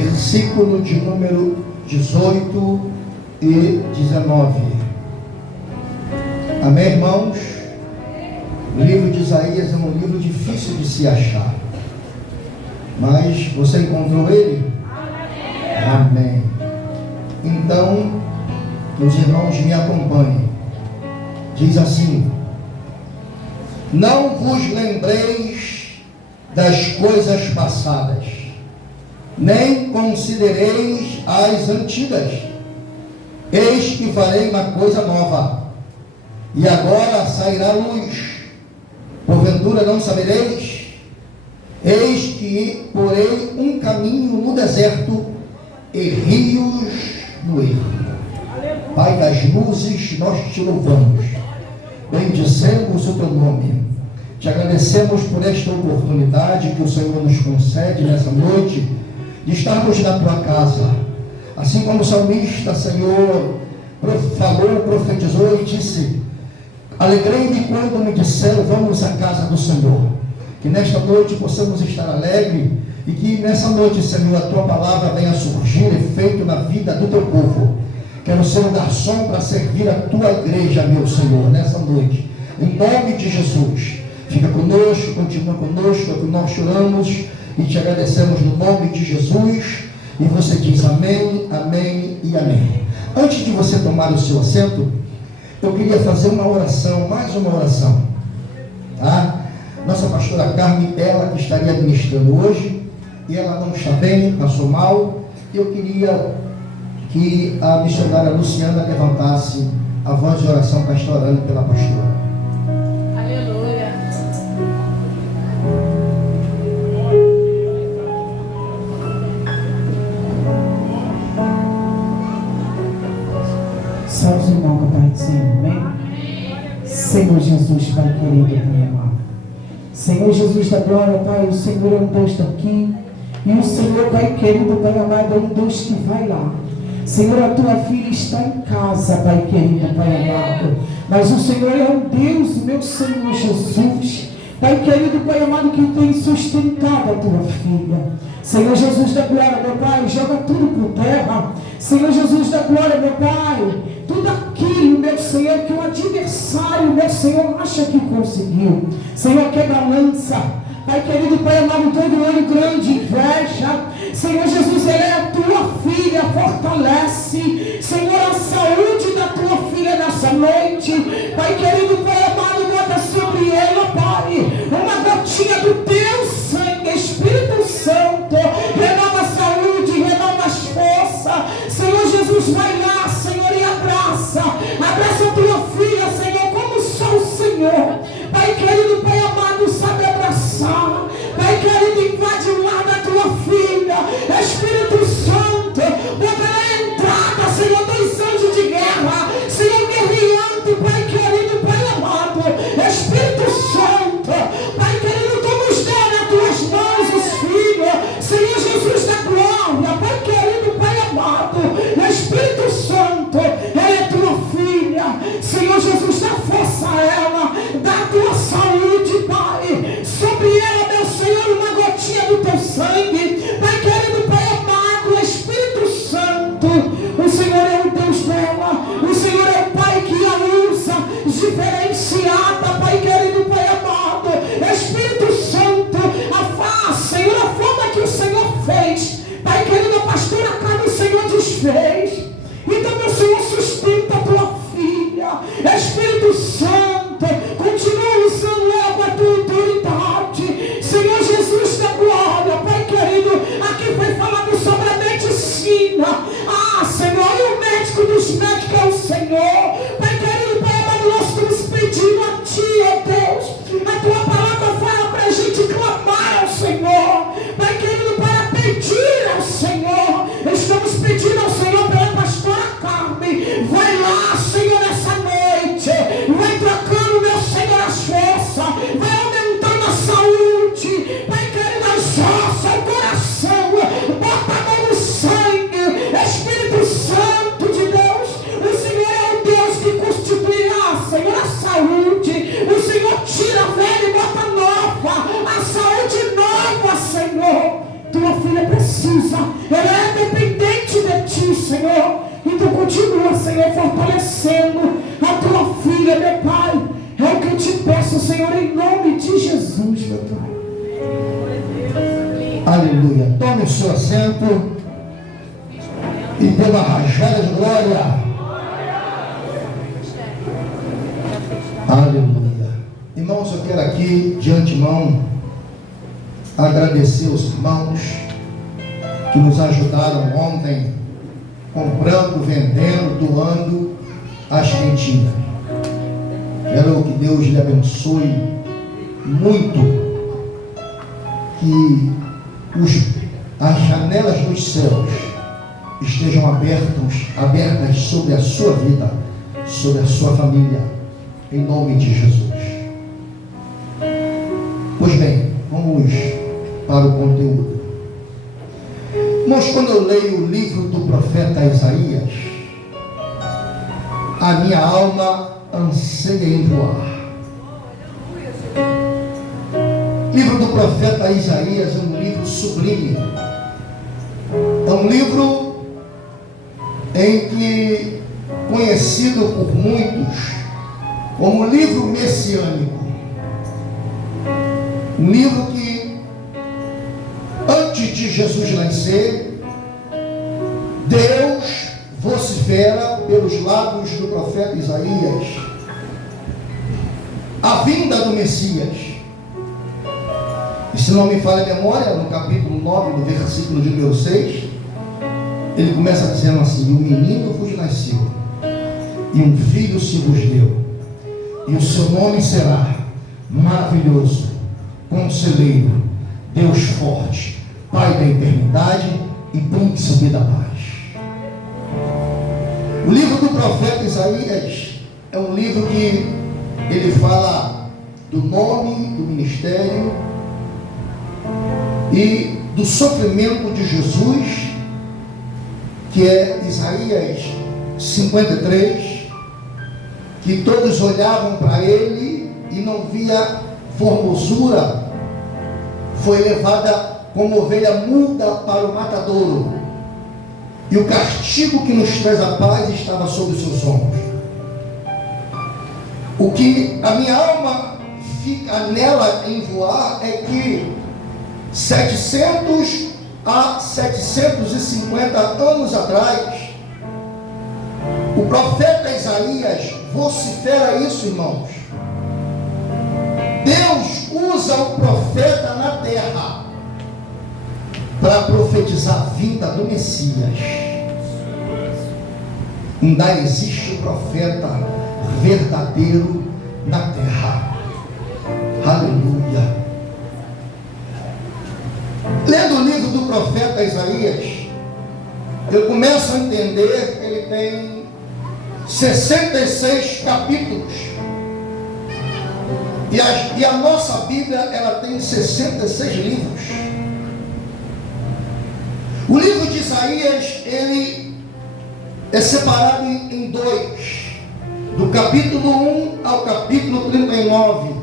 versículo de número 18 e 19. Amém, irmãos? O livro de Isaías é um livro difícil de se achar, mas você encontrou ele? Amém. Então, meus irmãos, me acompanhem. Diz assim: não vos lembreis das coisas passadas, nem considereis as antigas. Eis que farei uma coisa nova, e agora sairá luz. Porventura não sabereis? Eis que porei um caminho no deserto e rios no ermo. Pai das luzes, nós te louvamos, bendizemos o teu nome, te agradecemos por esta oportunidade que o Senhor nos concede nessa noite, de estarmos na tua casa, assim como o salmista, Senhor, falou, profetizou e disse: alegrei-me quando me disseram, vamos à casa do Senhor. Que nesta noite possamos estar alegres, e que nessa noite, Senhor, a tua palavra venha surgir efeito na vida do teu povo. Quero ser um garçom para servir a tua igreja, meu Senhor, nessa noite, em nome de Jesus. Fica conosco, continua conosco, é o que nós choramos e te agradecemos no nome de Jesus. E você diz amém, amém e amém. Antes de você tomar o seu assento, eu queria fazer uma oração, mais uma oração, tá? Nossa pastora Carmen, ela que estaria ministrando hoje, e ela não está bem, passou mal. Eu queria que a missionária Luciana levantasse a voz de oração para estar orando pela pastora. Aleluia. Salve os irmãos, com a paz do Senhor, amém? Senhor Jesus, Pai querido, Pai amado, Senhor Jesus da glória, Pai, o Senhor é um Deus daqui, e o Senhor, Pai querido, Pai amado, é um Deus que vai lá. Senhor, a tua filha está em casa, Pai querido, Pai amado, mas o Senhor é um Deus, meu Senhor Jesus, Pai querido, Pai amado, que tem sustentado a tua filha. Senhor Jesus da glória, meu Pai, joga tudo por terra. Senhor Jesus da glória, meu Pai, tudo aquilo, meu Senhor, que o adversário, meu Senhor, acha que conseguiu. Senhor, quebra a lança. Pai querido, Pai amado, todo ano grande inveja. Senhor Jesus, ela é a tua filha, fortalece. Senhor, a saúde da tua filha nessa noite. Pai querido, Pai amado, bota sobre ela, Pai, uma gotinha do teu sangue, Espírito Santo. Renova a saúde, renova as forças. Senhor Jesus, vai lá, Senhor, e abraça a tua filha, Senhor, como só o Senhor. Pai querido, Pai amado, sabe abraçar. Pai querido, invade o lar da tua filha. Espírito Santo, bota na entrada, Senhor, dois anjos de guerra, Senhor, guerreando, Pai querido, Pai amado. Espírito Santo, Pai querido, todos dão nas tuas mãos os filhos, Senhor Jesus da glória, Pai querido, Pai amado. Espírito Santo, ela é tua filha, Senhor Jesus, dá força a ela, dá tua saúde, Pai, sobre ela, meu Senhor, uma gotinha do teu sangue, Pai querido, Pai amado. Espírito Santo, o Senhor é o Deus dela, o Senhor é o Pai que a usa, diferenciada, Pai querido, Pai amado. Espírito Santo, Senhor, a forma que o Senhor fez, Pai querido, a pastora Carmen, o Senhor desfez. Então, meu Senhor, Senhor. E tu continua, Senhor, fortalecendo a tua filha, meu Pai. É o que eu te peço, Senhor, em nome de Jesus, meu Pai. Aleluia. Tome o seu assento e dê uma rajada de glória. Aleluia. Irmãos, eu quero aqui, de antemão, agradecer os irmãos que nos ajudaram ontem, comprando, vendendo, doando as quentinhas. Quero que Deus lhe abençoe muito, que as janelas dos céus estejam abertas sobre a sua vida, sobre a sua família, em nome de Jesus. Pois bem, vamos para o conteúdo. Mas quando eu leio o livro do profeta Isaías, a minha alma anseia em voar. O livro do profeta Isaías é um livro sublime. É um livro em que, conhecido por muitos como livro messiânico, um livro que, antes de Jesus nascer, Deus vocifera pelos lábios do profeta Isaías a vinda do Messias. E se não me falha a memória, no capítulo 9, no versículo de número 6, ele começa dizendo assim: o menino vos nasceu, e um filho se vos deu, e o seu nome será Maravilhoso, Conselheiro, Deus Forte, Pai da Eternidade e Príncipe da Paz. O livro do profeta Isaías é um livro que ele fala do nome, do ministério e do sofrimento de Jesus, que é Isaías 53, que todos olhavam para ele e não via formosura, foi levada como ovelha muda para o matadouro, e o castigo que nos traz a paz estava sobre os seus ombros. O que a minha alma fica nela em voar é que 700 a 750 anos atrás, o profeta Isaías vocifera isso, irmãos. Deus usa o profeta na terra para profetizar a vinda do Messias. Ainda existe um profeta verdadeiro na terra. Aleluia. Lendo o livro do profeta Isaías, eu começo a entender que ele tem 66 capítulos. E a nossa Bíblia, ela tem 66 livros. O livro de Isaías, ele é separado em dois. Do capítulo 1 ao capítulo 39.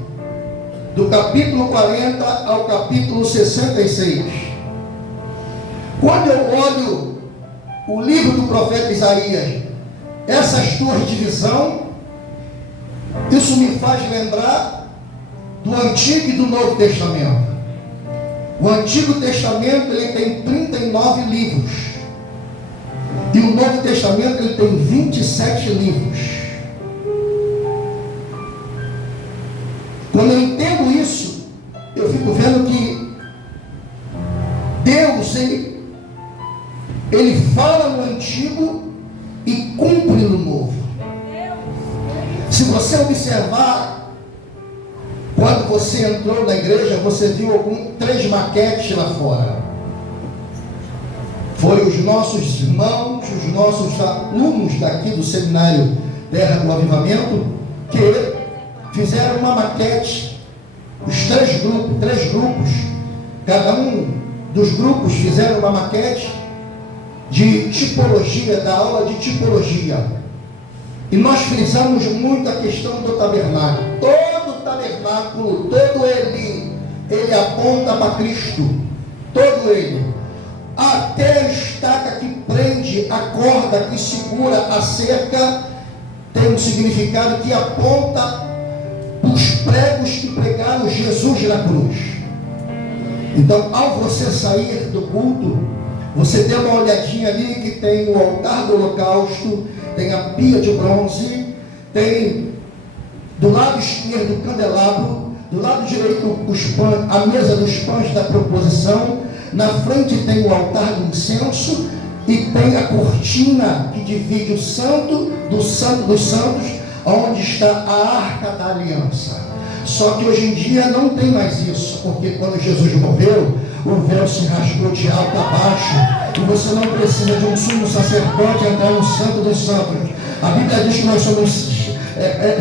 Do capítulo 40 ao capítulo 66. Quando eu olho o livro do profeta Isaías, essas duas divisões, isso me faz lembrar do Antigo e do Novo Testamento. O Antigo Testamento, ele tem 39 livros, e o Novo Testamento, ele tem 27 livros. Quando eu entendo isso, eu fico vendo que Deus, ele fala no Antigo e cumpre no Novo. Se você observar, quando você entrou na igreja, você viu 3 maquetes lá fora. Foram os nossos irmãos, os nossos alunos daqui do seminário Terra do Avivamento, que fizeram uma maquete. Os 3 grupos, cada um dos grupos fizeram uma maquete de tipologia, da aula de tipologia. E nós frisamos muito a questão do tabernáculo. Todo tabernáculo, todo ele aponta para Cristo. Todo ele. Até a estaca que prende entende a corda que segura a cerca, tem um significado que aponta os pregos que pregaram Jesus na cruz. Então, ao você sair do culto, você dê uma olhadinha ali que tem o altar do holocausto, tem a pia de bronze, tem do lado esquerdo o candelabro, do lado direito a mesa dos pães da proposição, na frente tem o altar do incenso e tem a cortina que divide o santo dos santos, onde está a arca da aliança. Só que hoje em dia não tem mais isso, porque quando Jesus morreu, o véu se rasgou de alto a baixo, e você não precisa de um sumo sacerdote entrar no santo dos santos. A Bíblia diz que nós somos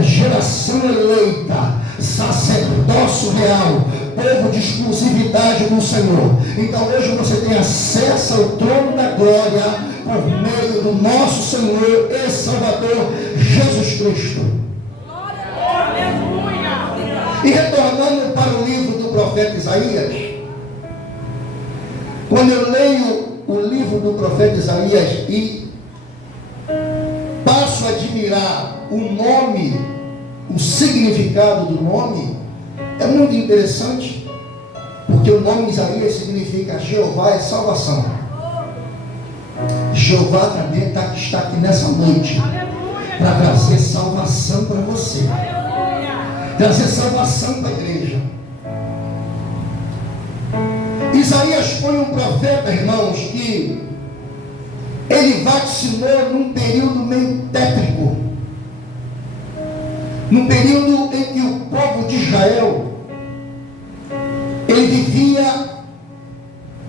geração eleita, sacerdócio real, povo de exclusividade no Senhor. Então hoje você tem acesso ao trono da glória por meio do nosso Senhor e Salvador Jesus Cristo. E retornando para o livro do profeta Isaías, quando eu leio o livro do profeta Isaías e passo a admirar o nome, o significado do nome, é muito interessante, porque o nome Isaías significa Jeová é salvação. Jeová também está aqui nessa noite para trazer salvação para você, trazer salvação para a igreja. Isaías foi um profeta, irmãos, que ele vaticinou num período meio tétrico, num período em que o povo de Israel ele vivia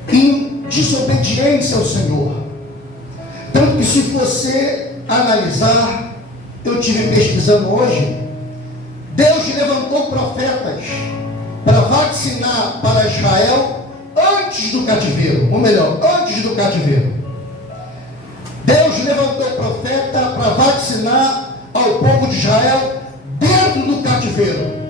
em desobediência ao Senhor. Tanto que, se você analisar, eu estive pesquisando hoje, Deus levantou profetas para vaticinar para Israel antes do cativeiro, ou melhor, antes do cativeiro. Deus levantou profeta para vaticinar ao povo de Israel dentro do cativeiro.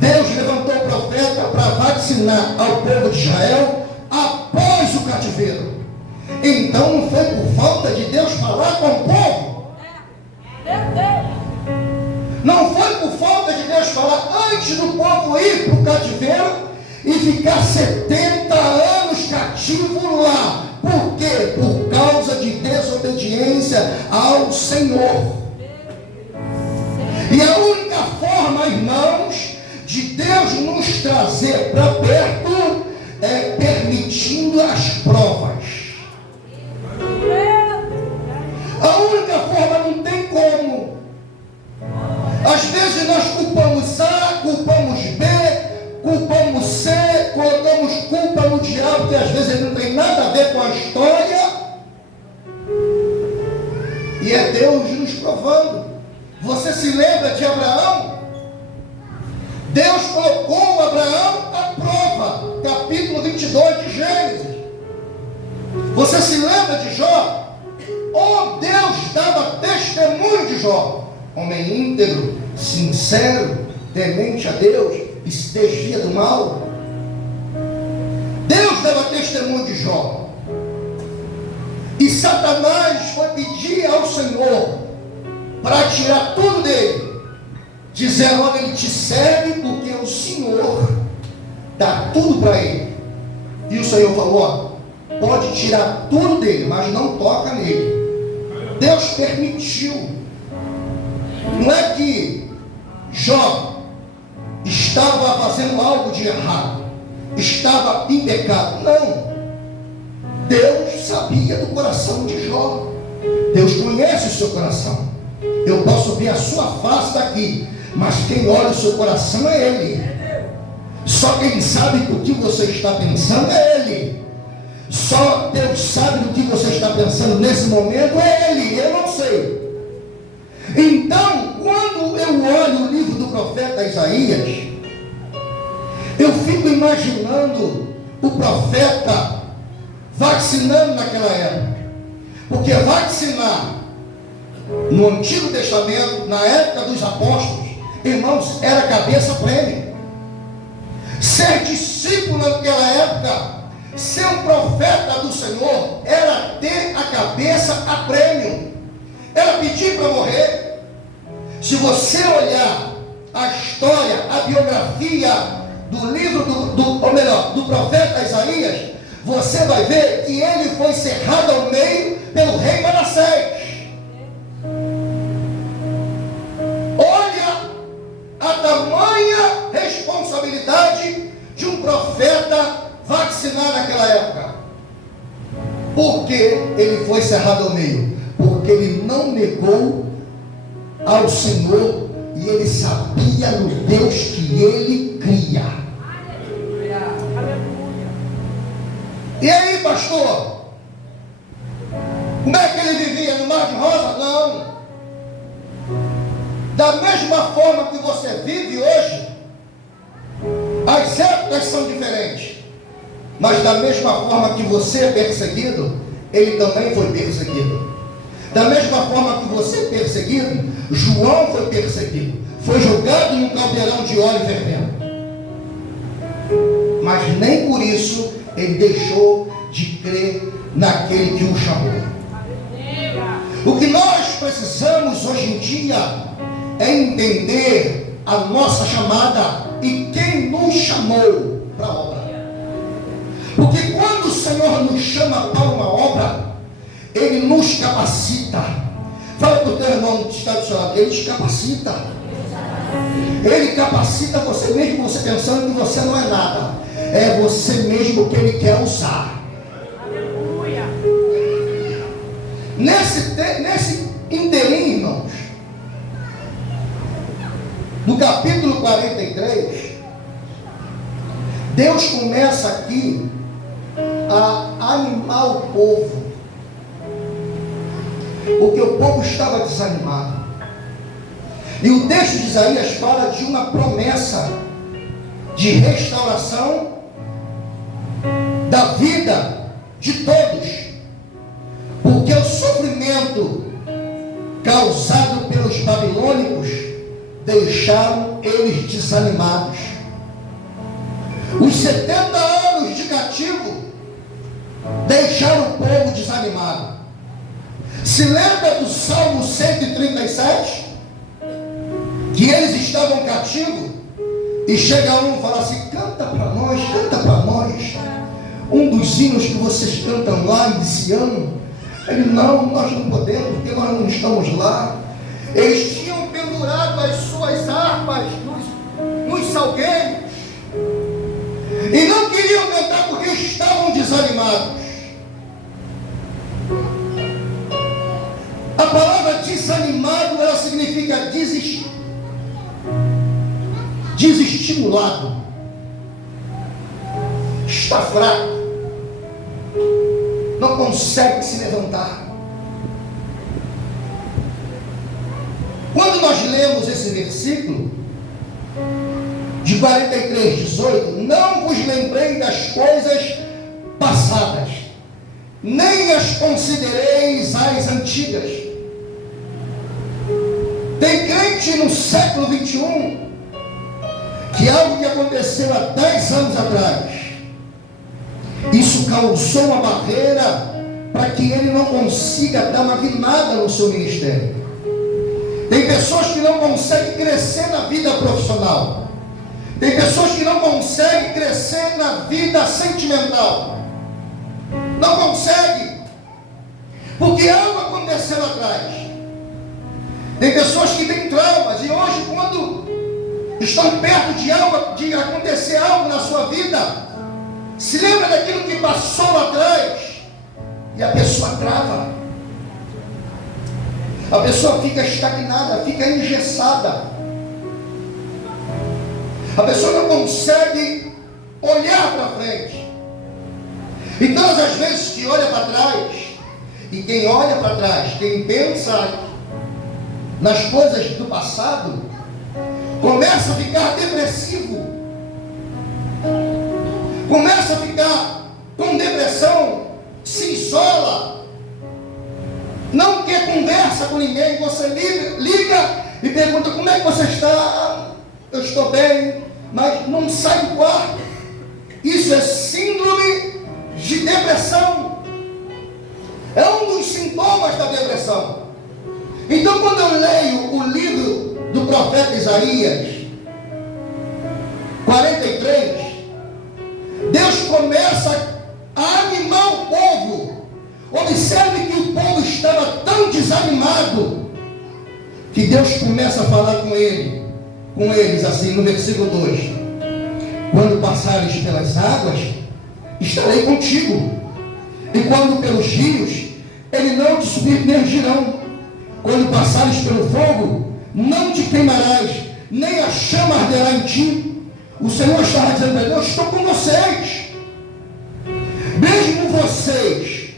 Deus levantou profeta para vaticinar ao povo de Israel após o cativeiro. Então não foi por falta de Deus falar com o povo. Não foi por falta de Deus falar antes do povo ir para o cativeiro e ficar 70 anos cativo lá. Por quê? Por causa de desobediência ao Senhor. E a única forma, irmãos, de Deus nos trazer para perto é permitindo as provas. A única forma, não tem como. Às vezes nós culpamos A, culpamos B, culpamos C, colocamos culpa no diabo, que às vezes ele não tem nada a ver com a história. E é Deus nos provando. Você se lembra de Abraão? Deus colocou Abraão à prova. Capítulo 22 de Gênesis. Você se lembra de Jó? Oh, Deus dava testemunho de Jó. Homem íntegro, sincero, temente a Deus e se desvia do mal. Deus dava testemunho de Jó. E Satanás foi pedir ao Senhor para tirar tudo dele, dizendo: olha, ele te serve porque o Senhor dá tudo para ele. E o Senhor falou: ó, pode tirar tudo dele, mas não toca nele. Deus permitiu. Não é que Jó estava fazendo algo de errado, estava em pecado. Não. Deus sabia do coração de Jó. Deus conhece o seu coração. Eu posso ver a sua face daqui, mas quem olha o seu coração é Ele. Só quem sabe o que você está pensando é Ele. Só Deus sabe do que você está pensando nesse momento é Ele. Eu não sei. Então, quando eu olho o livro do profeta Isaías, eu fico imaginando o profeta vaticinando naquela época. Porque vaticinar no Antigo Testamento, na época dos apóstolos, irmãos, era cabeça prêmio. Ser discípulo naquela época, ser um profeta do Senhor, era ter a cabeça a prêmio. Ela pediu para morrer. Se você olhar a história, a biografia do livro do profeta Isaías, você vai ver que ele foi cerrado ao meio pelo rei Manassés. Olha a tamanha responsabilidade de um profeta vacinar naquela época. Por que ele foi cerrado ao meio? Porque ele não negou ao Senhor e ele sabia no Deus que ele cria. E aí, pastor? Como é que ele vivia? No Mar de Rosa? Não. Da mesma forma que você vive hoje, as épocas são diferentes. Mas da mesma forma que você é perseguido, ele também foi perseguido. Da mesma forma que você é perseguido, João foi perseguido. Foi jogado num caldeirão de óleo fervendo. Mas nem por isso ele deixou de crer naquele que o chamou. O que nós precisamos hoje em dia é entender a nossa chamada e quem nos chamou para a obra. Porque quando o Senhor nos chama para uma obra, Ele nos capacita. Fala para o teu irmão que está do seu lado, Ele te capacita. Ele capacita você mesmo, você pensando que você não é nada. É você mesmo que Ele quer usar. Aleluia. Nesse inteirinho, irmãos, no capítulo 43, Deus começa aqui a animar o povo, porque o povo estava desanimado. E o texto de Isaías fala de uma promessa de restauração da vida de todos, porque o sofrimento causado pelos babilônicos deixaram eles desanimados. Os 70 anos de cativo deixaram o povo desanimado. Se lembra do Salmo 137? Que eles estavam cativos, e chega um e fala assim: canta para nós, canta para nós um dos hinos que vocês cantam lá em Sião. Ele: não, nós não podemos, porque nós não estamos lá. Eles tinham pendurado as suas harpas nos salgueiros e não queriam cantar porque estavam desanimados. A palavra desanimado, ela significa desestimulado, está fraco, não consegue se levantar. Quando nós lemos esse versículo de 43:18, não vos lembrei das coisas passadas, nem as considereis as antigas. Tem crente no século 21 que algo que aconteceu há 10 anos atrás, isso causou uma barreira para que ele não consiga dar uma guinada no seu ministério. Tem pessoas que não conseguem crescer na vida profissional. Tem pessoas que não conseguem crescer na vida sentimental. Não conseguem, porque algo aconteceu atrás. Tem pessoas que têm traumas e hoje, quando estão perto de acontecer algo na sua vida, se lembra daquilo que passou lá atrás e a pessoa trava. A pessoa fica estagnada, fica engessada. A pessoa não consegue olhar para frente. E todas as vezes que olha para trás, e quem olha para trás, quem pensa nas coisas do passado, começa a ficar depressivo, começa a ficar com depressão, se isola, não quer conversa com ninguém. Você liga e pergunta: como é que você está? Eu estou bem, mas não sai do quarto. Isso é síndrome de depressão. É um dos sintomas da depressão. Então, quando eu leio o livro do profeta Isaías 43, Deus começa a animar o povo. Observe que o povo estava tão desanimado que Deus começa a falar com eles assim no versículo 2: quando passares pelas águas, estarei contigo, e quando pelos rios, eles não te submergirão. Quando passares pelo fogo, não te queimarás, nem a chama arderá em ti. O Senhor estava dizendo para eles: eu estou com vocês. Mesmo vocês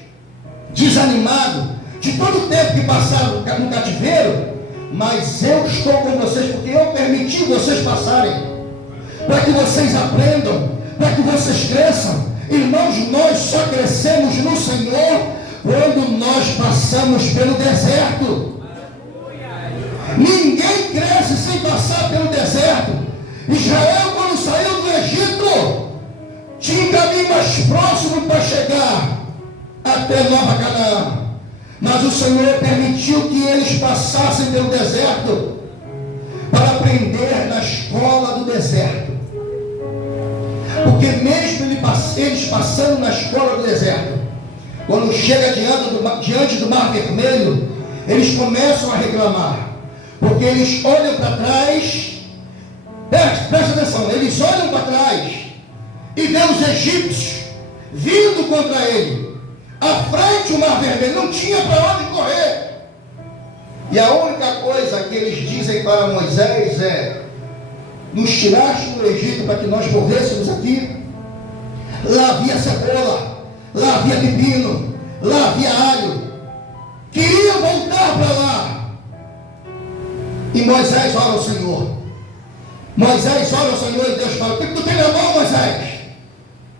desanimados de todo o tempo que passaram no cativeiro, mas eu estou com vocês, porque eu permiti vocês passarem, para que vocês aprendam, para que vocês cresçam. Irmãos, nós só crescemos no Senhor quando nós passamos pelo deserto. Ninguém cresce sem passar pelo deserto. Israel, quando saiu do Egito, tinha um caminho mais próximo para chegar até Nova Canaã, mas o Senhor permitiu que eles passassem pelo deserto para aprender na escola do deserto. Porque mesmo eles passando na escola do deserto, quando chega diante do Mar Vermelho, eles começam a reclamar, porque eles olham para trás. Presta atenção, eles olham para trás e vê os egípcios vindo contra ele. À frente o Mar Vermelho, não tinha para onde correr. E a única coisa que eles dizem para Moisés é: nos tiraste do Egito para que nós morrêssemos aqui. Lá havia cebola, lá havia pepino, lá havia alho. Queriam voltar para lá. E Moisés ora ao Senhor. Moisés ora ao Senhor e Deus fala: o que tu tem na mão, Moisés?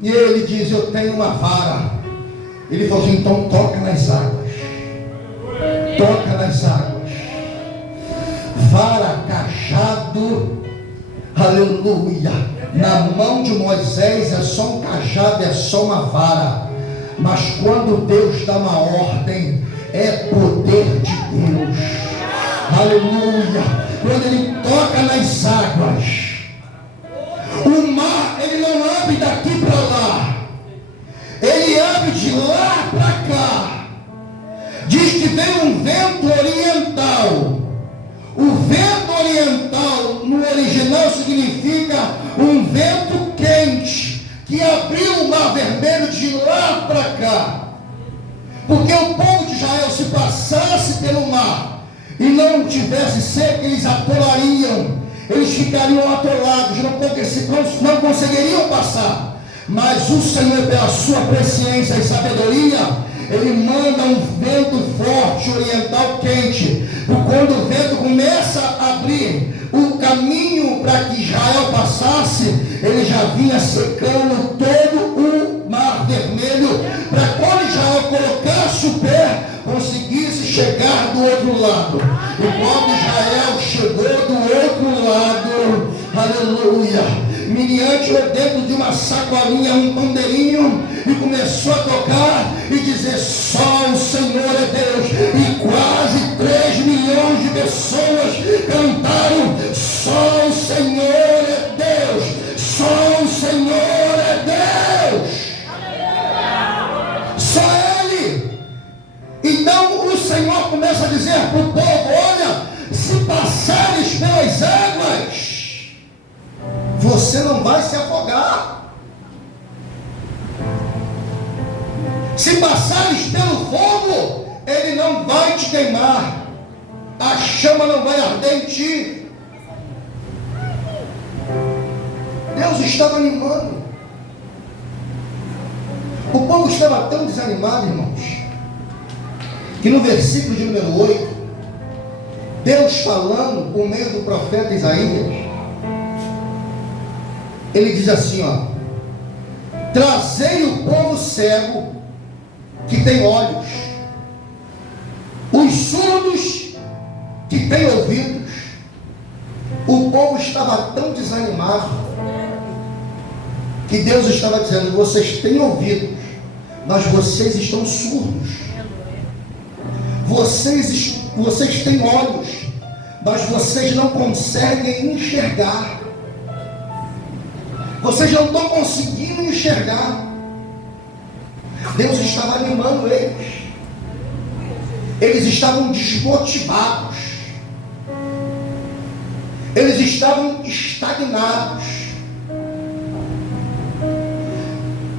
E ele diz: eu tenho uma vara. Ele falou assim: então toca nas águas. Toca nas águas. Vara, cajado, aleluia. Na mão de Moisés é só um cajado, é só uma vara. Mas quando Deus dá uma ordem, é poder de Deus. Aleluia. Quando ele toca nas águas, o mar, ele não abre daqui para lá, ele abre de lá para cá. Diz que veio um vento oriental. O vento oriental no original significa um vento quente, que abriu o Mar Vermelho de lá para cá. Porque o povo de Israel, se passasse pelo mar e não tivesse seco, eles atolariam, eles ficariam atolados, não conseguiriam passar. Mas o Senhor, pela sua presciência e sabedoria, ele manda um vento forte, oriental, quente. E quando o vento começa a abrir o caminho para que Israel passasse, ele já vinha secando todo o Mar Vermelho, para quando Israel colocasse o pé, conseguisse chegar do outro lado. E quando Israel chegou do outro lado, aleluia, Miriam tirou dentro de uma sacolinha um pandeirinho e começou a tocar e dizer: só o Senhor é Deus. E quase 3 milhões de pessoas cantaram: só o Senhor é Deus, só o Senhor é Deus, só Ele. Então o Senhor começa a dizer para o povo: olha, se passares pelas águas, você não vai se afogar. Se passares pelo fogo, ele não vai te queimar, a chama não vai arder em ti. Deus estava animando. O povo estava tão desanimado, irmãos, que no versículo de número 8, Deus falando por meio do profeta Isaías, ele diz assim, ó: trazei o povo cego que tem olhos, os surdos que têm ouvidos. O povo estava tão desanimado que Deus estava dizendo: vocês têm ouvidos, mas vocês estão surdos. vocês têm olhos, mas vocês não conseguem enxergar. Vocês não estão conseguindo enxergar. Deus estava animando eles. Eles estavam desmotivados. Eles estavam estagnados.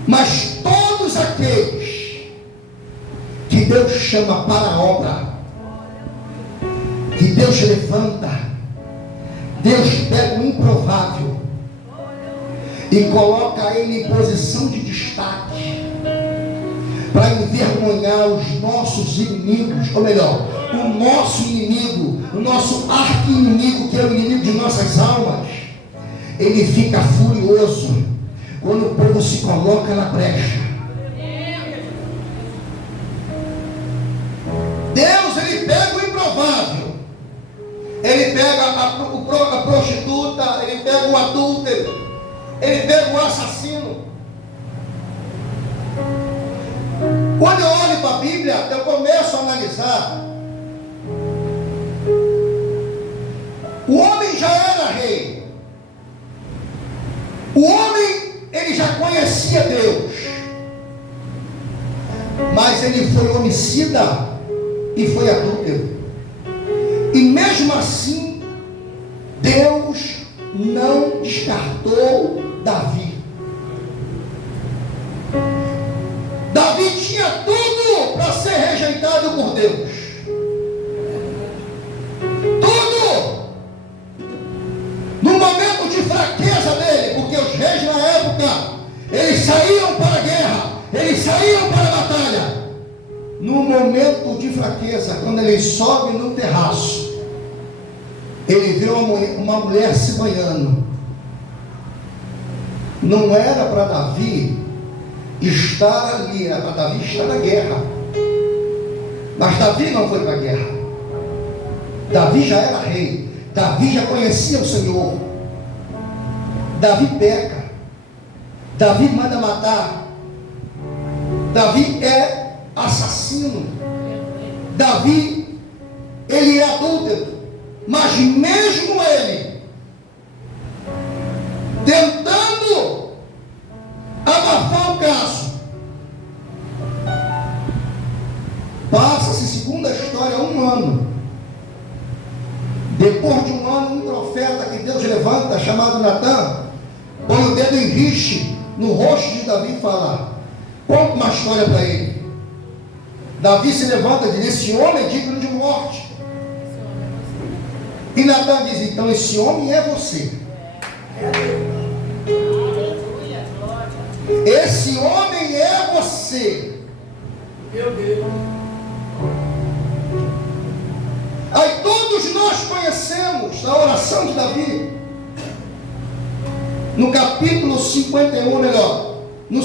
Mas todos aqueles que Deus chama para a obra, que Deus levanta, Deus pega o improvável e coloca ele em posição de destaque para envergonhar os nossos inimigos, ou melhor, o nosso inimigo, o nosso arqui-inimigo, que é o inimigo de nossas almas. Ele fica furioso quando o povo se coloca na brecha. Deus, ele pega o improvável, ele pega a prostituta, ele pega o adúltero, ele pega o assassino. Quando eu olho para a Bíblia, eu começo a analisar. O homem já era rei. O homem, ele já conhecia Deus. Mas ele foi homicida e foi adúltero. E mesmo assim, Deus não descartou Davi. Davi tinha tudo para ser rejeitado por Deus. Tudo. No momento de fraqueza dele, porque os reis na época, eles saíam para a guerra, eles saíam para a batalha. No momento de fraqueza, quando ele sobe no terraço, ele vê uma mulher se banhando. Não era para Davi estar ali, era para Davi estar na guerra. Mas Davi não foi para a guerra. Davi já era rei. Davi já conhecia o Senhor. Davi peca. Davi manda matar. Davi é assassino. Davi, ele é adúltero. Mas mesmo ele tentando abafar o caso, passa-se, segundo a história, 1 ano. Depois de 1 ano, um profeta que Deus levanta, chamado Natã, põe o dedo em rixe no rosto de Davi e fala: conta uma história para ele. Davi se levanta e diz: esse homem é digno de morte. E Natã diz: então esse homem é você. Esse homem é você. Meu Deus. Aí todos nós conhecemos a oração de Davi. No capítulo 51, melhor, no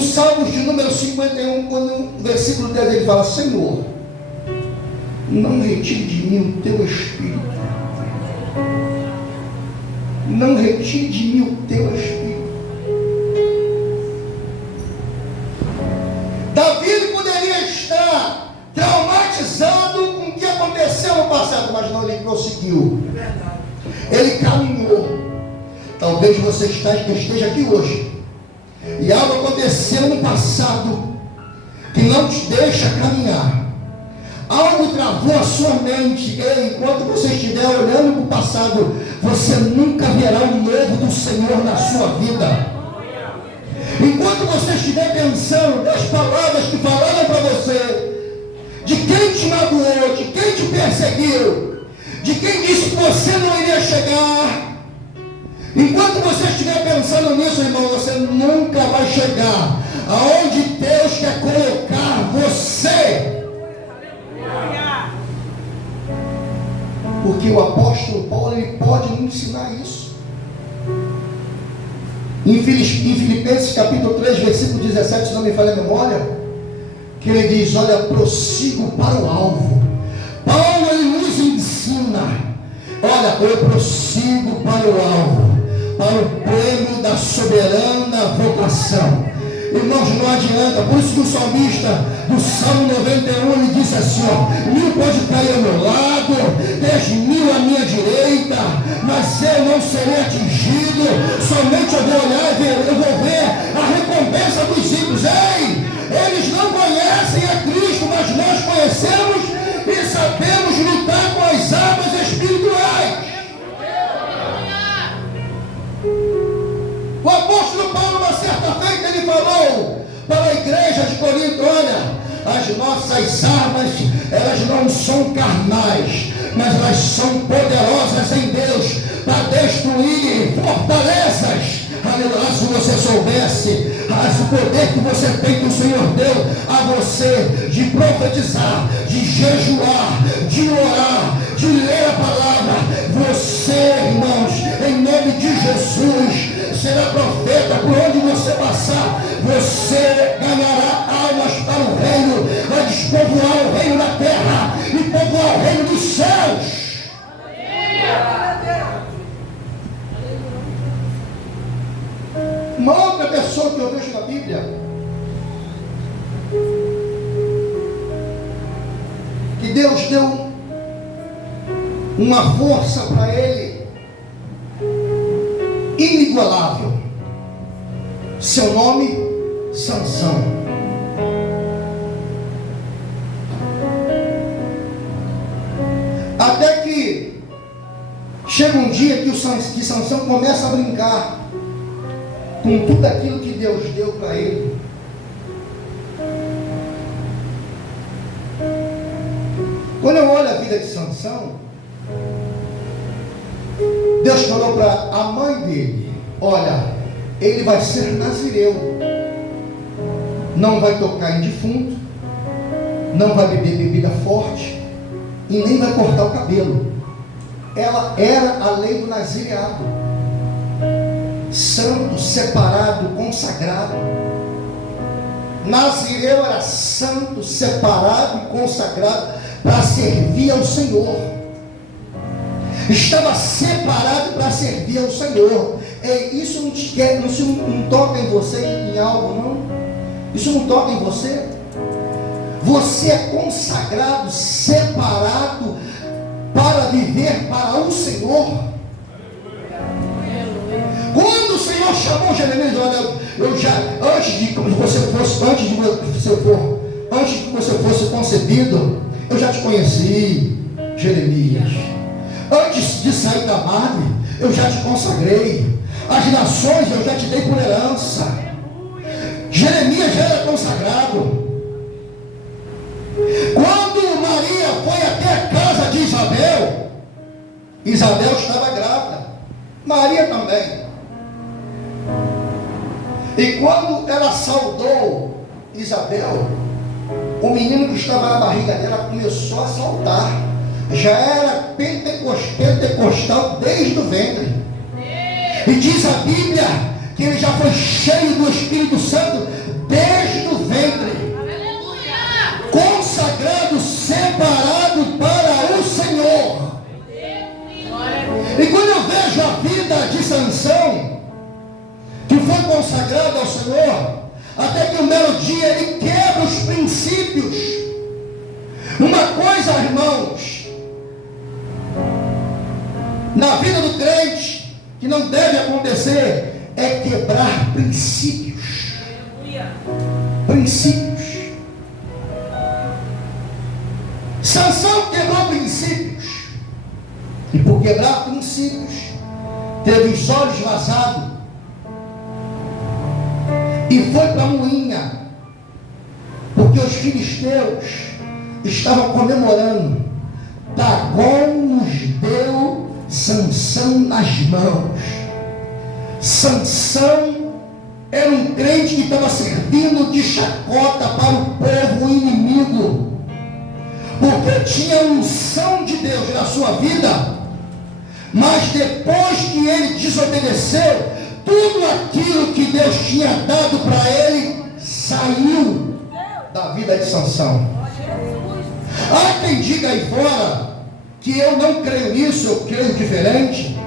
Salmos de número 51, quando no versículo 10 ele fala: Senhor, não retire de mim o teu espírito. Não retire de mim o teu espírito. Davi poderia estar traumatizado com o que aconteceu no passado, mas não, ele prosseguiu. Ele caminhou. Talvez você esteja aqui hoje e algo aconteceu no passado que não te deixa caminhar. Algo travou a sua mente. E enquanto você estiver olhando para o passado, você nunca verá o novo do Senhor na sua vida. Enquanto você estiver pensando nas palavras que falaram para você, de quem te magoou, de quem te perseguiu, de quem disse que você não iria chegar, enquanto você estiver pensando nisso, irmão, você nunca vai chegar aonde Deus quer colocar você. Porque o apóstolo Paulo, ele pode nos ensinar isso. Em Filipenses capítulo 3, versículo 17, se não me falha a memória, que ele diz: olha, prossigo para o alvo. Paulo, ele nos ensina: olha, eu prossigo para o alvo, para o prêmio da soberana vocação Irmãos, não adianta. Por isso que o salmista do Salmo 91 ele disse assim, ó: 1000 pode cair ao meu lado, 10.000 à minha direita, mas eu não serei atingido. Somente eu vou olhar e eu vou ver a recompensa dos ímpios. Ei, eles não conhecem a Cristo, mas nós conhecemos e sabemos lutar com as armas espirituais. O apóstolo Paulo, uma certa feita, ele falou para a igreja de Corinto: olha, as nossas armas, elas não são carnais, mas elas são poderosas em Deus para destruir fortalezas. Aleluia. Se você soubesse o poder que você tem, que o Senhor deu a você, de profetizar, de jejuar, de orar, de ler a palavra, você, irmãos, em nome de Jesus, será profeta por onde você passar. Você ganhará almas para o reino, vai despovoar o reino da terra e povoar o reino dos céus. Uma outra pessoa que eu vejo na Bíblia, que Deus deu uma força para ele inigualável. Seu nome, Sansão. Até que chega um dia que Sansão começa a brincar com tudo aquilo que Deus deu para ele. Quando eu olho a vida de Sansão, Deus falou para a mãe dele: olha, ele vai ser nazireu, não vai tocar em defunto, não vai beber bebida forte e nem vai cortar o cabelo. Ela era a lei do nazireado: santo, separado, consagrado. Nazireu era santo, separado e consagrado para servir ao Senhor. Estava separado para servir ao Senhor. Isso não toca em você em algo, não? Isso não toca em você? Você é consagrado, separado para viver para o Senhor. Quando o Senhor chamou Jeremias, olha, antes de que você fosse concebido, eu já te conheci, Jeremias. Antes de sair da madre, eu já te consagrei. As nações eu já te dei por herança. Jeremias já era consagrado. Quando Maria foi até a casa de Isabel, Isabel estava grávida, Maria também. E quando ela saudou Isabel, o menino que estava na barriga dela começou a saltar. Já era pentecostal desde o ventre. E diz a Bíblia que ele já foi cheio do Espírito Santo desde o ventre. Consagrado, separado para o Senhor. E quando eu vejo a vida de Sansão, que foi consagrado ao Senhor, até que um belo dia ele quebra os princípios. Uma coisa, irmãos, na vida do crente, que não deve acontecer, é quebrar princípios. Princípios. Sansão quebrou princípios. E por quebrar princípios, teve os olhos vazados e foi para a moinha, porque os filisteus estavam comemorando. Dagon nos deu Sansão nas mãos. Sansão era um crente que estava servindo de chacota para o povo inimigo, porque tinha unção de Deus na sua vida. Mas depois que ele desobedeceu, tudo aquilo que Deus tinha dado para ele saiu da vida de Sansão. Há quem diga aí fora que eu não creio nisso, eu creio diferente.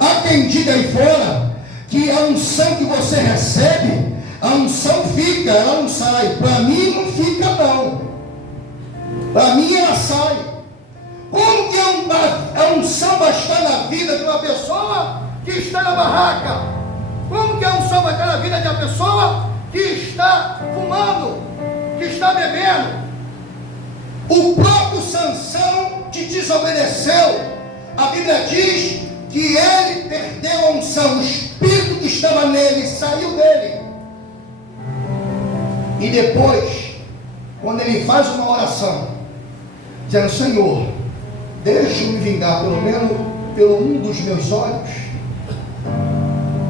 Há quem diga aí fora que a unção que você recebe a unção fica, ela não sai. Para mim não fica não. Para mim ela sai. Como que a unção vai estar na vida de uma pessoa que está na barraca? Como que a unção vai estar na vida de uma pessoa que está fumando, que está bebendo? O próprio Sansão te desobedeceu. A Bíblia diz que ele perdeu a unção. O espírito que estava nele saiu dele. E depois, quando ele faz uma oração, dizendo: Senhor, deixa-me vingar pelo menos pelo um dos meus olhos.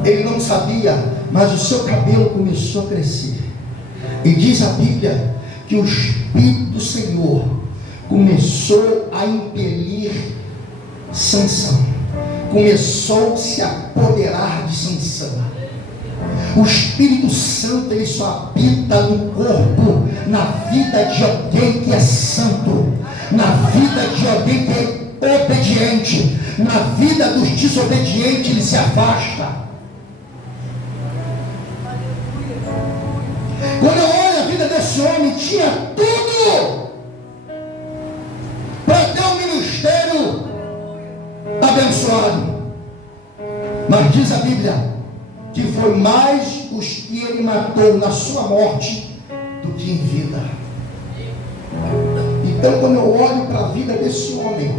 Ele não sabia, mas o seu cabelo começou a crescer. E diz a Bíblia que o Espírito do Senhor começou a impelir Sansão, começou a se apoderar de Sansão. O Espírito Santo, ele só habita no corpo, na vida de alguém que é santo, na vida de alguém que é obediente. Na vida dos desobedientes ele se afasta. Quando eu olho a vida desse homem, tinha tudo para ter um ministério abençoado, mas diz a Bíblia que foi mais os que ele matou na sua morte do que em vida. Então, quando eu olho para a vida desse homem,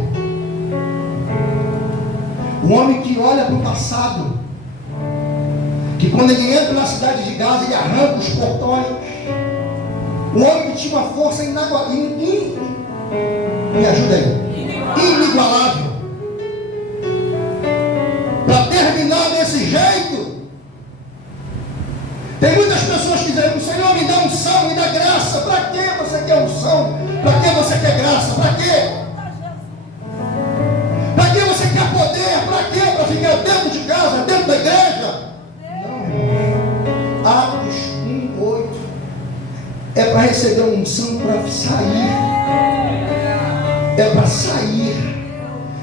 um homem que olha para o passado, que quando ele entra na cidade de Gaza, ele arranca os portões, um homem que tinha uma força inigualável, me ajuda aí, inigualável, para terminar desse jeito. Tem muitas pessoas que dizem: Senhor, me dá unção, me dá graça. Para que você quer unção? Para que você quer graça? Para quê? Para que você quer poder? Para quê? Para ficar dentro de casa, dentro da igreja? Não. Atos 1:8 é para receber unção, para sair. É para sair.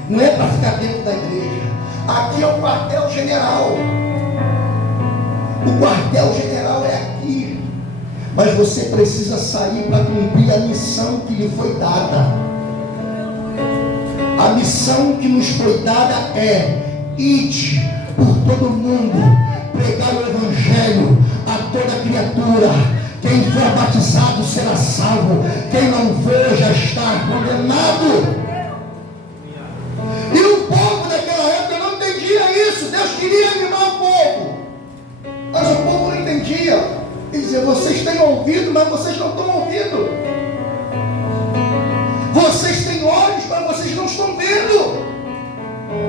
Não é para ficar dentro da igreja. Aqui é o quartel-general. O quartel-general é aqui. Mas você precisa sair para cumprir a missão que lhe foi dada. A missão que nos foi dada é: ide por todo mundo, pregar o evangelho a toda criatura. Quem for batizado será salvo, quem não for já está condenado. E o povo daquela época não entendia isso. Deus queria animar o povo, mas o povo não entendia. Ele dizia: vocês têm ouvido, mas vocês não estão ouvindo. Vocês têm olhos, mas vocês não estão vendo.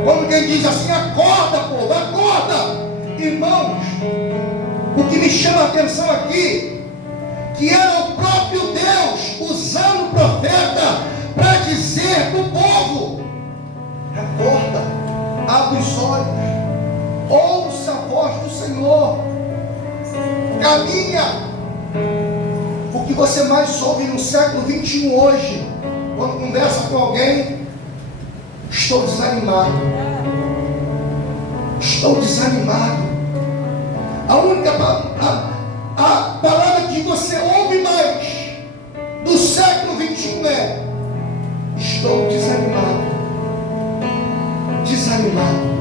Quando quem diz assim: acorda, povo, acorda. Irmãos, o que me chama a atenção aqui, que era o próprio Deus usando o profeta para dizer para o povo: acorda, abre os olhos, ouça a voz do Senhor, caminha. O que você mais ouve no século 21 hoje, quando conversa com alguém: estou desanimado, estou desanimado. A única a palavra que você ouve mais do século 21 é: estou desanimado. Desanimado.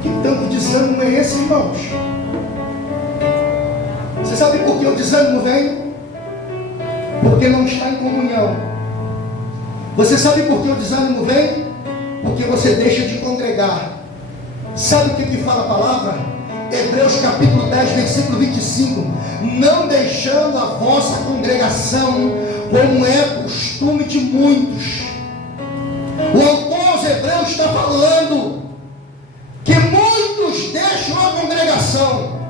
Que tanto desânimo é esse, irmãos? Você sabe por que o desânimo vem? Porque não está em comunhão. Você sabe por que o desânimo vem? Porque você deixa de congregar. Sabe o que fala a palavra? Hebreus capítulo 10, versículo 25: não deixando a vossa congregação, como é costume de muitos. O autor aos Hebreus está falando que muitos deixam a congregação,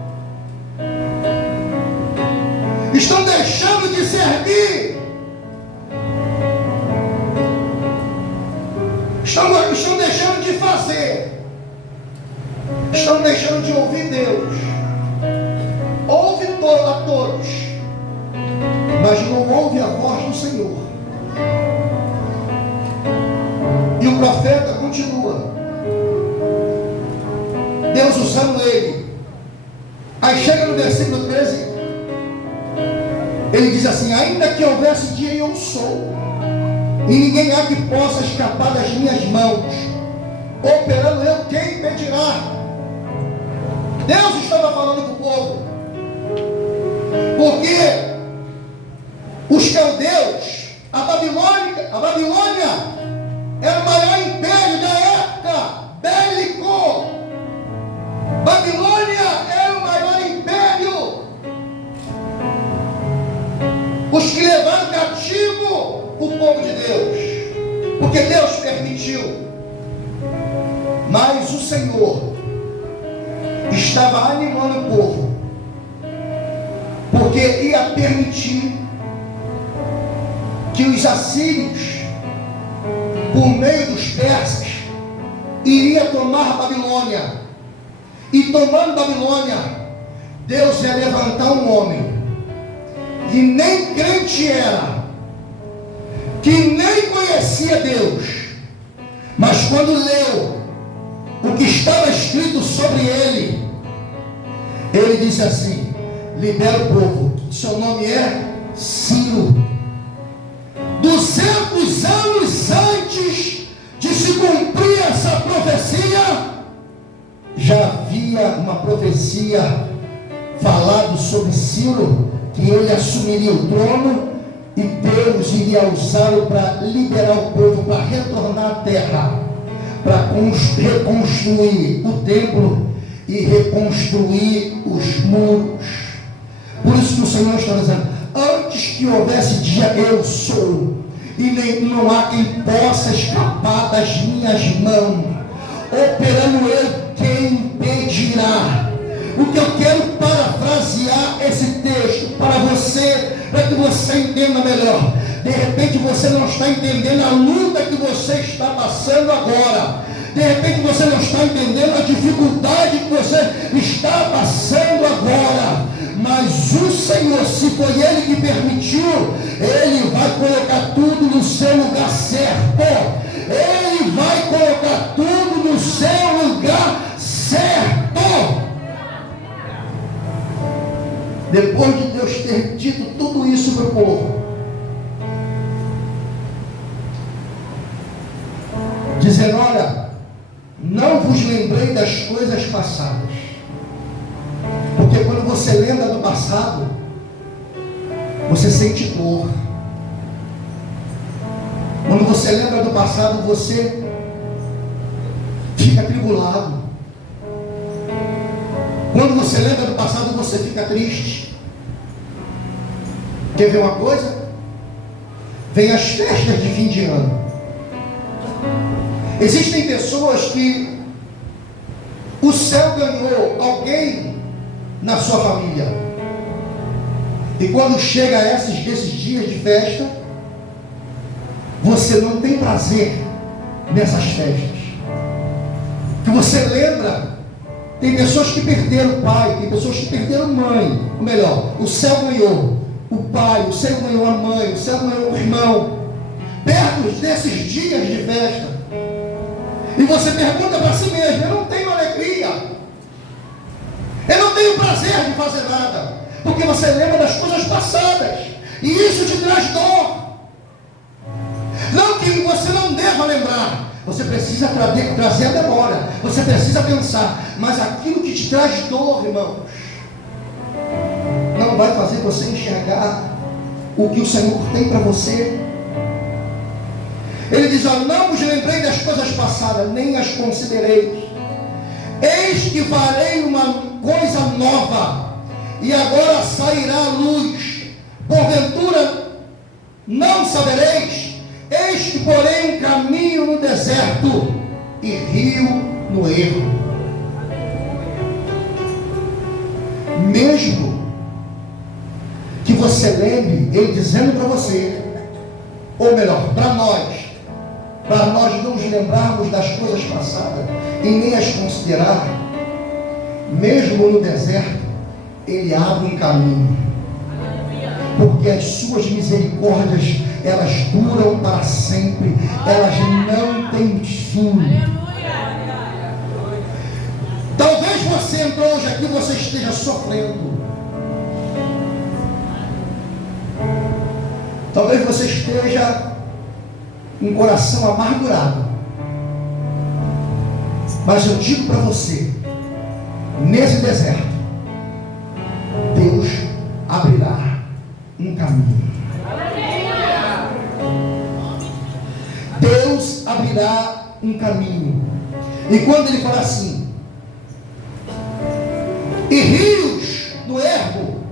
estão deixando de servir, estão deixando de fazer, estão deixando de ouvir Deus. Ouve a todos, mas não ouve a voz do Senhor. E o profeta continua, Deus usando ele Aí chega no versículo 13, ele diz assim: ainda que houvesse dia, eu sou, e ninguém há que possa escapar das minhas mãos. Operando eu, quem impedirá? Deus estava falando com o povo, porque os caldeus, a Babilônia era o maior império da época, bélico. Babilônia era o maior império. Os que levaram cativo o povo de Deus, porque Deus permitiu. Mas o Senhor estava animando o povo, porque ia permitir que os assírios, por meio dos persas, iria tomar Babilônia. E tomando Babilônia, Deus ia levantar um homem que nem crente era, que nem conhecia Deus, mas quando leu o que estava escrito sobre ele, ele disse assim: libera o povo, seu nome é Ciro. 200 anos antes de se cumprir essa profecia, já havia uma profecia falado sobre Ciro, que ele assumiria o trono e Deus iria usá-lo para liberar o povo, para retornar à terra, para reconstruir o templo e reconstruir os muros. Por isso que o Senhor está dizendo: antes que houvesse dia, eu sou, e não há quem possa escapar das minhas mãos. Operando eu, quem impedirá? O que eu quero parafrasear esse texto para você, para que você entenda melhor. De repente você não está entendendo a luta que você está passando agora. De repente você não está entendendo a dificuldade que você está passando agora. Mas o Senhor, se foi Ele que permitiu, Ele vai colocar tudo no seu lugar certo. Ele vai colocar tudo no seu lugar certo. Depois de Deus ter dito tudo isso para o povo, dizendo: olha, não vos lembrei das coisas passadas. Porque quando você lembra do passado, você sente dor. Quando você lembra do passado, você fica atribulado. Quando você lembra do passado, você fica triste. Quer ver uma coisa? Vem as festas de fim de ano. Existem pessoas que o céu ganhou alguém na sua família, e quando chega a esses dias de festa, você não tem prazer nessas festas, que você lembra. Tem pessoas que perderam o pai, tem pessoas que perderam mãe, ou melhor, o céu ganhou o pai, o céu ganhou a mãe, o céu ganhou o irmão, perto desses dias de festa. E você pergunta para si mesmo: eu não tenho alegria, eu não tenho prazer de fazer nada, porque você lembra das coisas passadas, e isso te traz dor. Não que você não deva lembrar, você precisa trazer a memória, você precisa pensar, mas aquilo que te traz dor, irmãos, não vai fazer você enxergar o que o Senhor tem para você. Ele diz: não vos lembrei das coisas passadas, nem as considerei. Eis que farei uma coisa nova, e agora sairá a luz. Porventura não sabereis? Eis que porém um caminho no deserto e rio no erro. Mesmo que você lembre Ele dizendo para você, ou melhor, para nós não nos lembrarmos das coisas passadas e nem as considerar, mesmo no deserto, Ele abre um caminho, porque as suas misericórdias, elas duram para sempre, elas não têm fim. Talvez você você entrou hoje aqui, você esteja sofrendo. Talvez você esteja com um coração amargurado. Mas eu digo para você, nesse deserto, Deus abrirá um caminho. Deus abrirá um caminho. E quando ele fala assim, e rios no ermo,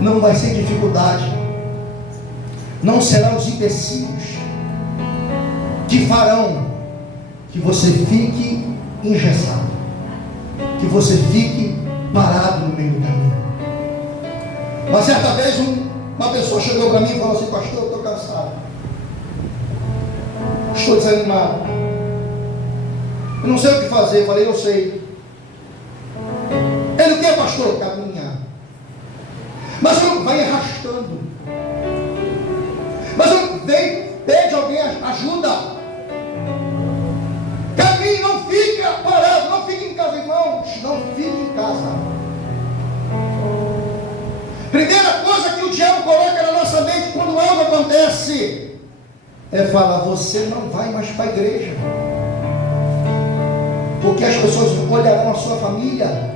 não vai ser dificuldade, não serão os empecilhos que farão que você fique engessado, que você fique parado no meio do caminho. Uma certa vez uma pessoa chegou para mim e falou assim: pastor, eu estou cansado, estou desanimado, eu não sei o que fazer. Eu falei: eu sei. Ele o que, pastor? Caminhar. Mas não vai arrastando, mas não vem, pede alguém ajuda. Caminhe, não fique parado, não fique em casa, irmãos, não fique em casa. Primeira coisa que o diabo coloca na nossa mente quando algo acontece é falar: você não vai mais para a igreja, porque as pessoas olharão a sua família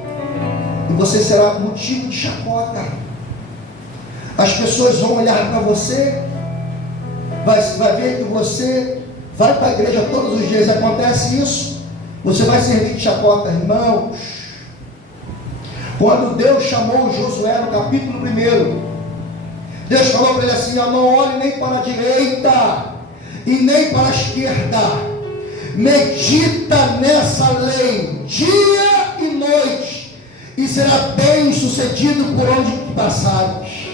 e você será motivo de chacota. As pessoas vão olhar para você, vai ver que você vai para a igreja todos os dias. Acontece isso, você vai servir de chacota. Irmãos, quando Deus chamou Josué no capítulo 1, Deus falou para ele assim: ó, não olhe nem para a direita e nem para a esquerda, medita nessa lei dia e noite, e será bem sucedido por onde passares.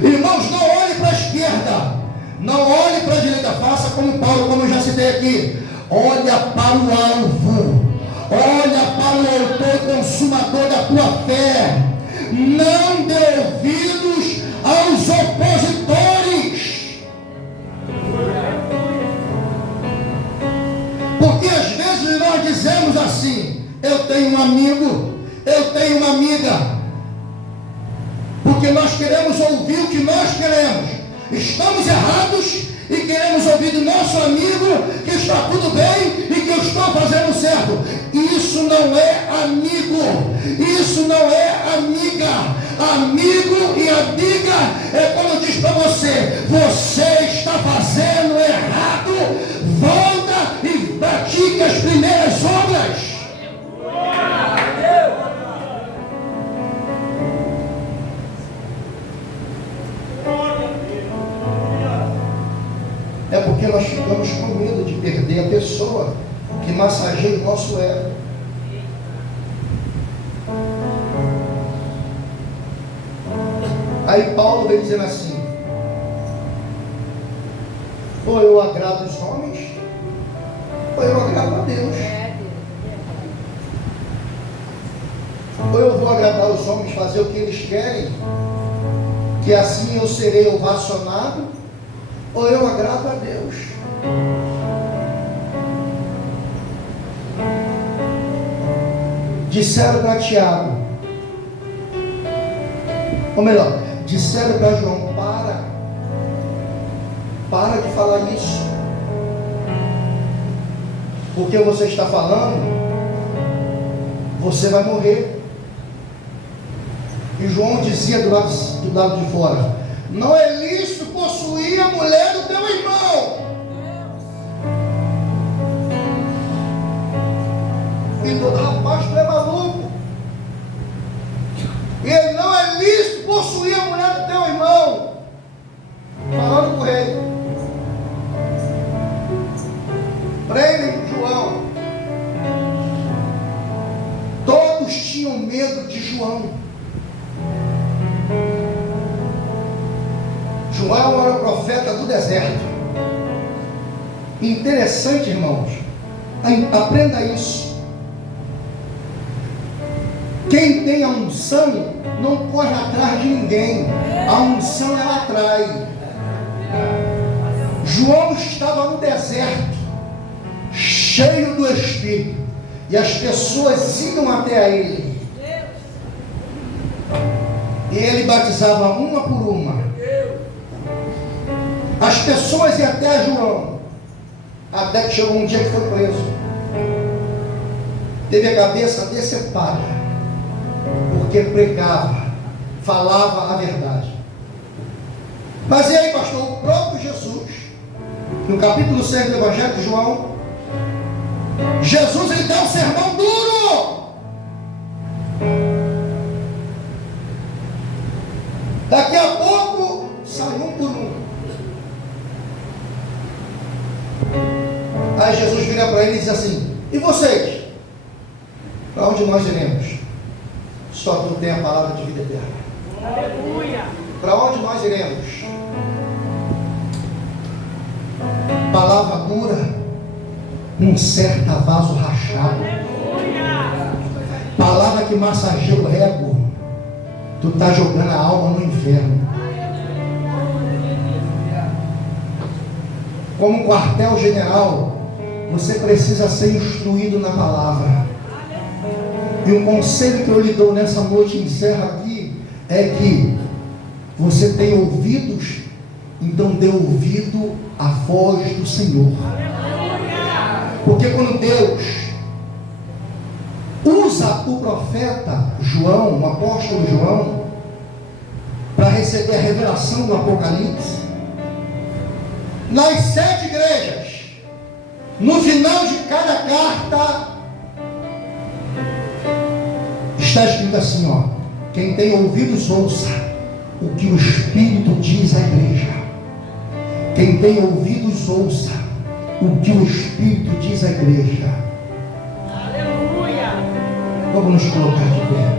Irmãos, não olhe para a esquerda, não olhe para a direita, faça como Paulo, como eu já citei aqui. Olha para o alvo, olha para o autor e consumador da tua fé. Não dê ouvidos aos opositores, porque às vezes nós dizemos assim: eu tenho um amigo, eu tenho uma amiga, porque nós queremos ouvir o que nós queremos. Estamos errados e queremos ouvir do nosso amigo que está tudo bem e que eu estou fazendo certo. Isso não é amigo, isso não é amiga. Amigo e amiga é quando diz para você: você está fazendo errado, volta e pratique as primeiras obras. É porque nós ficamos com medo de perder a pessoa que massageia o nosso ego. Aí Paulo vem dizendo assim: ou eu agrado os homens, ou eu agrado a Deus. Ou eu vou agradar os homens, fazer o que eles querem, que assim eu serei ovacionado, ou eu agrado a Deus. Disseram para Tiago, ou melhor, disseram para João: para de falar isso, porque você está falando, você vai morrer. E João dizia do lado de fora: não é lícito possuir a mulher do teu irmão. E todo rapaz, tu é maluco. E ele: não é lícito possuir a mulher do teu irmão. Falando com o rei. Prendem João. Todos tinham medo de João. João era o profeta do deserto. Interessante, irmãos, aprenda isso. Quem tem a unção não corre atrás de ninguém. A unção ela atrai. João estava no deserto, cheio do Espírito, e as pessoas iam até ele, e ele batizava uma por uma. As pessoas iam até João, até que chegou um dia que foi preso, teve a cabeça decepada, porque pregava, falava a verdade. Mas e aí, pastor, o próprio Jesus, no capítulo 6 do Evangelho de João, Jesus ele dá um sermão duro. Daqui a pouco sai um por um. Aí Jesus vira para ele e diz assim: e vocês? Para onde nós iremos? Só tu tem a palavra de vida eterna. Aleluia. Para onde nós iremos? Palavra dura, um certo vaso rachado. Aleluia. Palavra que massageia o ego. Tu está jogando a alma no inferno. Como quartel-general, você precisa ser instruído na palavra. E o conselho que eu lhe dou nessa noite, encerra aqui, é que você tem ouvidos, então dê ouvido à voz do Senhor. Porque quando Deus usa o profeta João, o apóstolo João, para receber a revelação do Apocalipse, nas 7 igrejas, no final de cada carta, está escrito assim, ó: quem tem ouvidos ouça o que o Espírito diz à igreja. Quem tem ouvidos ouça o que o Espírito diz à igreja. Aleluia. Vamos nos colocar de pé.